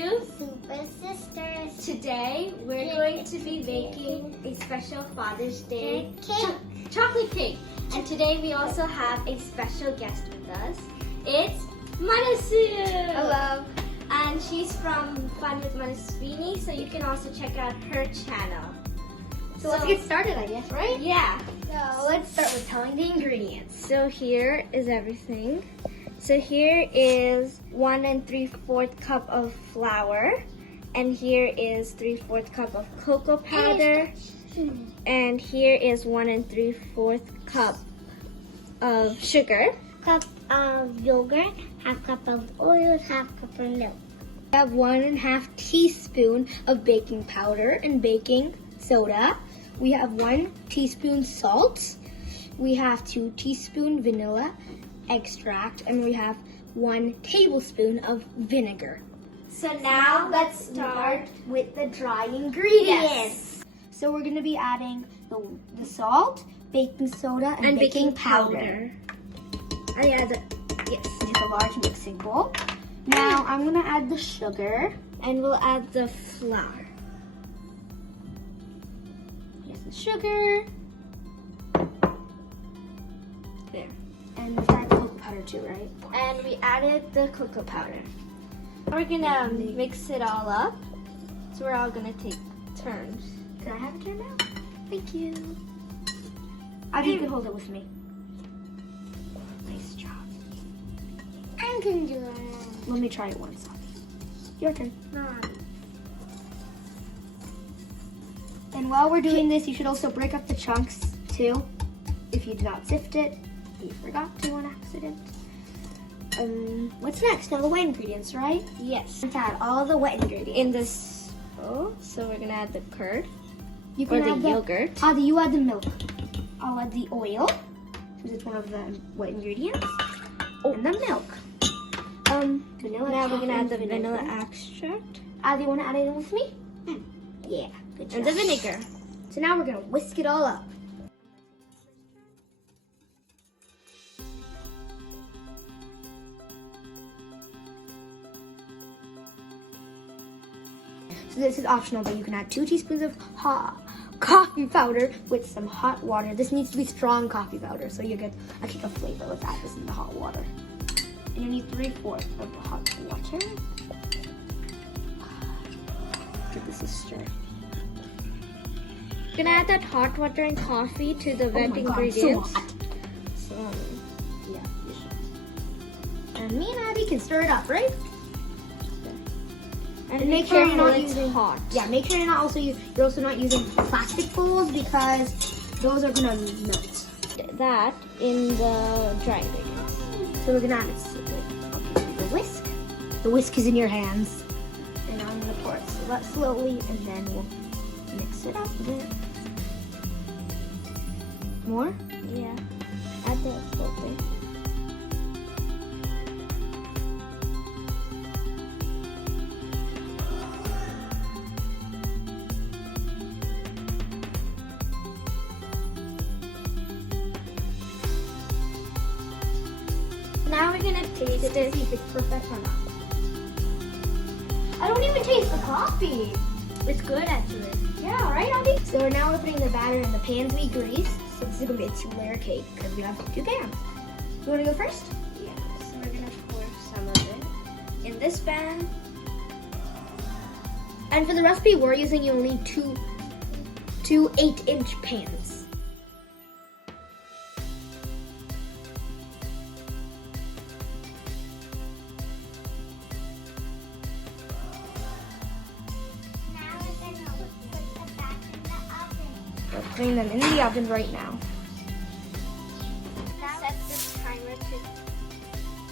to Super Sisters. Today we're going to be making a special Father's Day Cake. chocolate cake. And today we also have a special guest with us. It's Manasu. Hello. And she's from Fun with Manaswini, so you can also check out her channel. So let's get started, I guess, right? Yeah. So let's start with telling the ingredients. So here is everything. So here is 1 3/4 cup of flour, and here is 3/4 cup of cocoa powder, and here is 1 3/4 cup of sugar. Cup of yogurt, half cup of oil, half cup of milk. We have 1 1/2 teaspoon of baking powder and baking soda. We have 1 teaspoon salt. We have 2 teaspoon vanilla extract, and we have 1 tablespoon of vinegar. So now let's start with the dry ingredients. Yes. So we're gonna be adding the salt, baking soda, and baking powder. I add Into a large mixing bowl. Now I'm gonna add the sugar, and we'll add the flour. Here's the sugar. There. And we add cocoa powder too, right? And we added the cocoa powder. We're gonna mix it all up. So we're all gonna take turns. Can I have a turn now? Thank you. You can hold it with me. Nice job. I can do it. Let me try it once. Your turn. And while we're doing this, you should also break up the chunks too. If you did not sift it, you forgot to on accident. What's next? Now the wet ingredients, right? Yes. Let's add all the wet ingredients. In this bowl, so we're gonna add the curd You or can the add yogurt. You add the milk. I'll add the oil, because it's one of the wet ingredients. And the milk. Vanilla. Now we're gonna add the vinegar. vanilla extract Do you want to add it in with me? Yeah, good job. and the vinegar. So now we're gonna whisk it all up. So this is optional, but you can add 2 teaspoons of hot coffee powder with some hot water. This needs to be strong coffee powder, so you get a kick of flavor. Let's add this in the hot water. And you need 3/4 of the hot water. Give this a stir. We're gonna add that hot water and coffee to the wet Oh my God, ingredients. so hot. So, Yeah, you should. And me and Abby can stir it up, right? and make sure you're not it's using hot. Yeah, make sure you're also not using plastic bowls, because those are gonna melt. That in the dry ingredients. So we're gonna add it. Okay, the whisk. The whisk is in your hands. And I'm gonna pour it slowly, and then we'll mix it up a bit. More? Yeah. Add the whole thing. Now we're gonna taste it. See if it's perfect or not. I don't even taste the coffee. It's good actually. Yeah, right, Abby? So now we're putting the batter in the pans we greased. So this is gonna be a 2-layer cake because we have 2 pans. You wanna go first? Yeah. So we're gonna pour some of it in this pan. And for the recipe we're using, you'll need two 8-inch pans. We're putting them in the oven right now. Set this timer to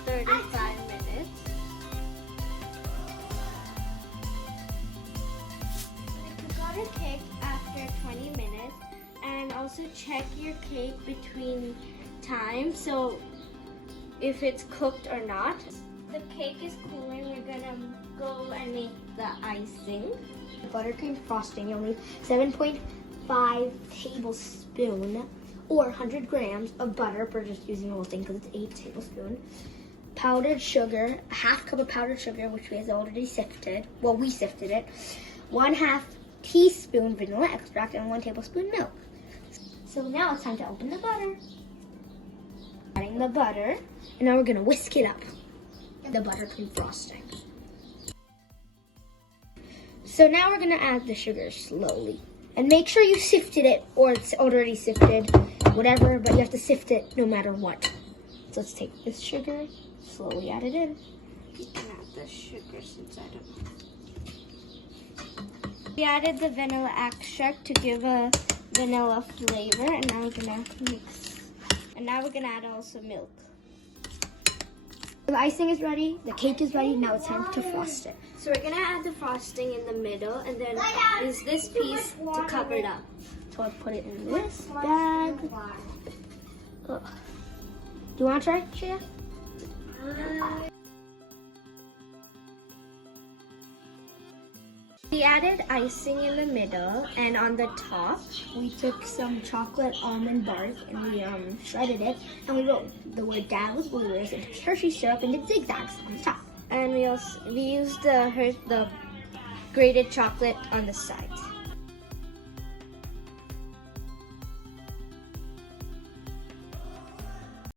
35 minutes. Cook out your cake after 20 minutes, and also check your cake between time, so if it's cooked or not. The cake is cooling, we're gonna go and make the icing. Buttercream frosting, you'll need 7.5 tablespoon or 100 grams of butter. We're just using the whole thing because it's 8 tablespoons. powdered sugar, a half cup of powdered sugar, which we have already sifted. Well, we sifted it. 1/2 teaspoon vanilla extract and 1 tablespoon milk. So now it's time to open the butter. Adding the butter, and now we're gonna whisk it up. The buttercream frosting. So now we're gonna add the sugar slowly. And make sure you sifted it, or it's already sifted, whatever, but you have to sift it no matter what. So let's take this sugar, slowly add it in. You can add the sugar since I don't know. We added the vanilla extract to give a vanilla flavor, and now we're gonna mix. And now we're gonna add also milk. The icing is ready, the cake is ready, now it's time to frost it. So we're gonna add the frosting in the middle and then use this piece to cover it up. So I'll put it in this bag. Ugh. Do you wanna try, Shreya? We added icing in the middle, and on the top, we took some chocolate almond bark and we shredded it, and we wrote the word "Dad" with blue erase and Hershey syrup and did zigzags on the top. And we used the grated chocolate on the sides.